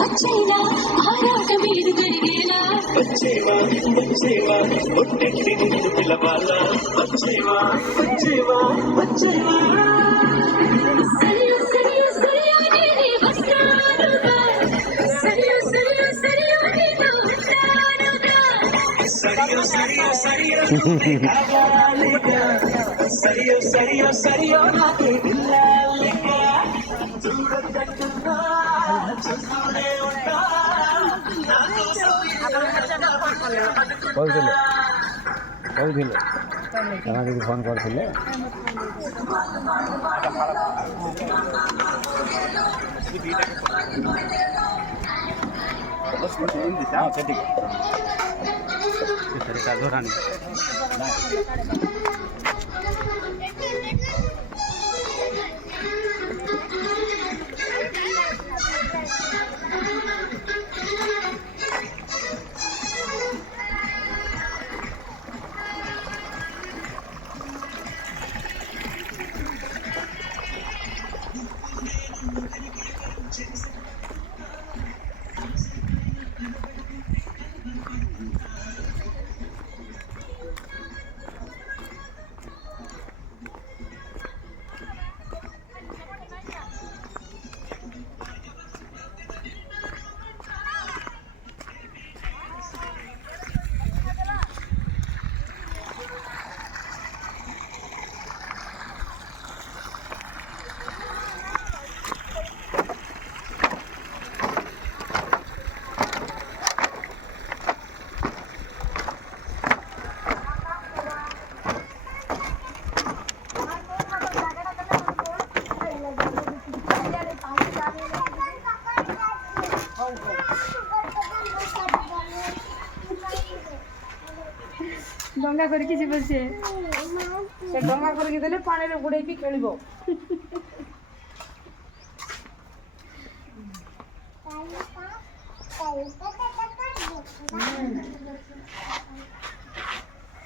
వచ్చేలా ఆరాట మీరు జరిగేలా వచ్చేవా వచ్చేవా ఒట్టెట్టి ముందు పిలవాలా వచ్చేవా వచ్చేవా వచ్చేవా సరియో సరియో సరియో నేనే వస్తానుగా సరియో సరియో సరియో నేను వస్తానుగా సరియో సరియో సరియో కావాలిగా సరియో సరియో సరియో నాకే వెళ్ళాలిగా చూడట్టున్నా చూస్తూనే ఉంటా କହୁଥିଲେ ସେମାନେ ଯଦି ଫୋନ୍ କରିଥିଲେ ଧରାନି ଡଙ୍ଗା କରିକି ଯିବ ସିଏ ସେ ଡଙ୍ଗା କରିକି ଦେଲେ ପାଣିରେ ବୁଡ଼େଇକି ଖେଳିବ